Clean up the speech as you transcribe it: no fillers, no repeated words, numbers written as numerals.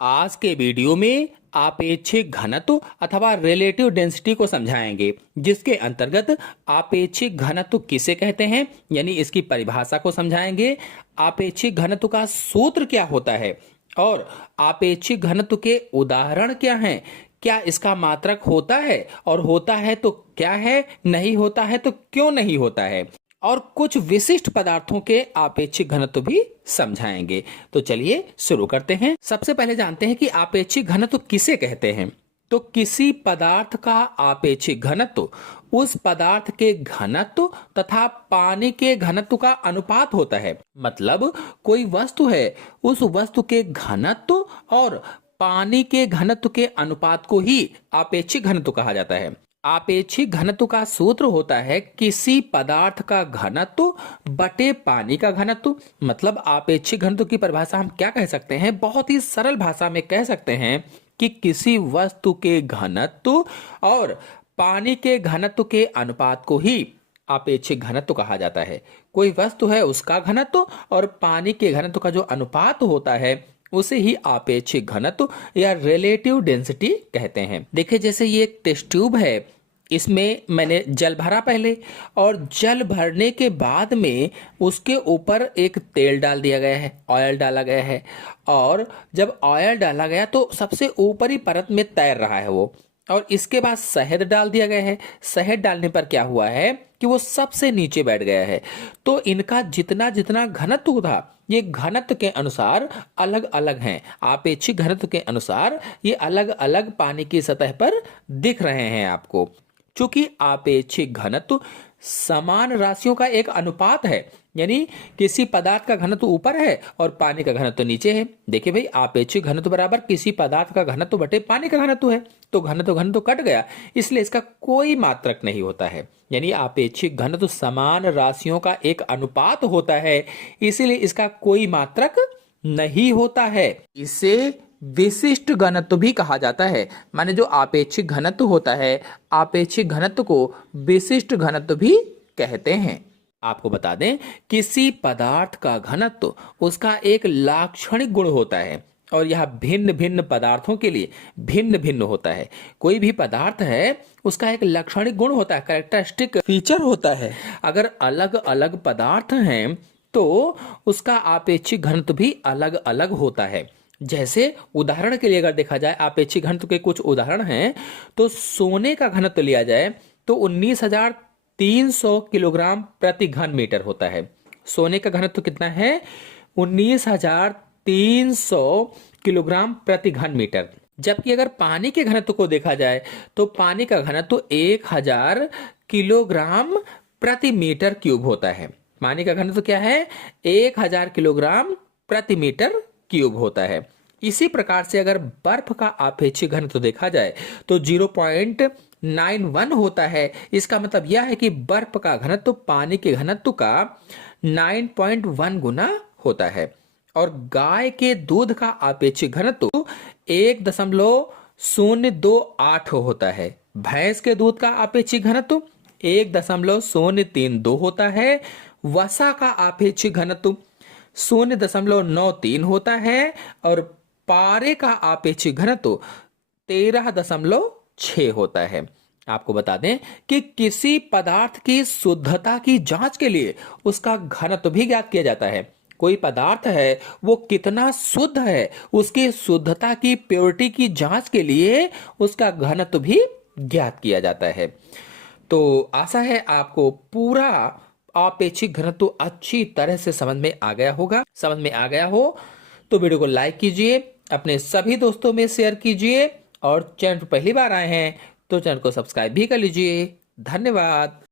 आज के वीडियो में आपेक्षिक घनत्व अथवा रिलेटिव डेंसिटी को समझाएंगे, जिसके अंतर्गत आपेक्षिक घनत्व किसे कहते हैं यानी इसकी परिभाषा को समझाएंगे। आपेक्षिक घनत्व का सूत्र क्या होता है और आपेक्षिक घनत्व के उदाहरण क्या हैं। क्या इसका मात्रक होता है और होता है तो क्या है, नहीं होता है तो क्यों नहीं होता है, और कुछ विशिष्ट पदार्थों के आपेक्षिक घनत्व भी समझाएंगे। तो चलिए शुरू करते हैं। सबसे पहले जानते हैं कि आपेक्षिक घनत्व किसे कहते हैं। तो किसी पदार्थ का आपेक्षिक घनत्व उस पदार्थ के घनत्व तथा पानी के घनत्व का अनुपात होता है। मतलब कोई वस्तु है, उस वस्तु के घनत्व और पानी के घनत्व के अनुपात को ही आपेक्षिक घनत्व कहा जाता है। आपेक्षिक घनत्व का सूत्र होता है किसी पदार्थ का घनत्व बटे पानी का घनत्व। मतलब आपेक्षिक घनत्व की परिभाषा हम क्या कह सकते हैं, बहुत ही सरल भाषा में कह सकते हैं कि किसी वस्तु के घनत्व और पानी के घनत्व के अनुपात को ही आपेक्षिक घनत्व कहा जाता है। कोई वस्तु है, उसका घनत्व और पानी के घनत्व का जो अनुपात होता है उसे ही आपेक्षिक घनत्व या रिलेटिव डेंसिटी कहते हैं। देखिए, जैसे ये एक टेस्ट ट्यूब है, इसमें मैंने जल भरा पहले, और जल भरने के बाद में उसके ऊपर एक तेल डाल दिया गया है, ऑयल डाला गया है। और जब ऑयल डाला गया तो सबसे ऊपरी परत में तैर रहा है वो, और इसके बाद शहद डाल दिया गया है। शहद डालने पर क्या हुआ है कि वो सबसे नीचे बैठ गया है। तो इनका जितना जितना घनत्व था, ये घनत्व के अनुसार अलग अलग हैं। आपेक्षिक घनत्व के अनुसार ये अलग अलग पानी की सतह पर दिख रहे हैं आपको। चूंकि आपेक्षिक घनत्व समान राशियों का एक अनुपात है, यानी किसी पदार्थ का घनत्व ऊपर है और पानी का घनत्व नीचे है। देखिए भाई, आपेक्षिक घनत्व बराबर किसी पदार्थ का घनत्व बटे पानी का घनत्व है। तो घनत्व घनत्व कट गया, इसलिए इसका कोई मात्रक नहीं होता है। यानी आपेक्षिक घनत्व समान राशियों का एक अनुपात होता है, इसीलिए इसका कोई मात्रक नहीं होता है। इसे विशिष्ट घनत्व भी कहा जाता है। माने जो आपेक्षिक घनत्व होता है, आपेक्षिक घनत्व को विशिष्ट घनत्व भी कहते हैं। आपको बता दें, किसी पदार्थ का घनत्व उसका एक लाक्षणिक गुण होता है, और यह भिन्न भिन्न पदार्थों के लिए भिन्न भिन्न होता है। कोई भी पदार्थ है, उसका एक लाक्षणिक गुण होता है, कैरेक्टरिस्टिक फीचर होता है। अगर अलग अलग पदार्थ हैं तो उसका आपेक्षिक घनत्व भी अलग अलग होता है। जैसे उदाहरण के लिए अगर देखा जाए, आपेक्षिक घनत्व के कुछ उदाहरण हैं। तो सोने का घनत्व लिया जाए तो 19,300 किलोग्राम प्रति घन मीटर होता है। सोने का घनत्व कितना है? 19,300 किलोग्राम प्रति घन मीटर। जबकि अगर पानी के घनत्व को देखा जाए तो पानी का घनत्व 1,000 किलोग्राम प्रति मीटर क्यूब होता है। पानी का घनत्व क्या है? 1,000 किलोग्राम प्रति मीटर क्यूब होता है। इसी प्रकार से अगर बर्फ का आपेक्षिक घनत्व देखा जाए तो 0.91 होता है। इसका मतलब यह है कि बर्फ का घनत्व पानी के घनत्व का 9.1 गुना होता है। और गाय के दूध का आपेक्षिक घनत्व 1.028 होता है। भैंस के दूध का आपेक्षिक घनत्व 1.032 होता है। वसा का आपेक्षिक घनत्व 0.93 होता है, और पारे का आपेक्षिक घनत्व 13.6 होता है। आपको बता दें कि किसी पदार्थ की शुद्धता की जांच के लिए उसका घनत्व भी ज्ञात किया जाता है। कोई पदार्थ है, वो कितना शुद्ध है, उसकी शुद्धता की प्योरिटी की जांच के लिए उसका घनत्व भी ज्ञात किया जाता है। तो आशा है आपको पूरा आपेक्षिक घनत्व अच्छी तरह से समझ में आ गया होगा। समझ में आ गया हो तो वीडियो को लाइक कीजिए, अपने सभी दोस्तों में शेयर कीजिए, और चैनल पर पहली बार आए हैं तो चैनल को सब्सक्राइब भी कर लीजिए। धन्यवाद।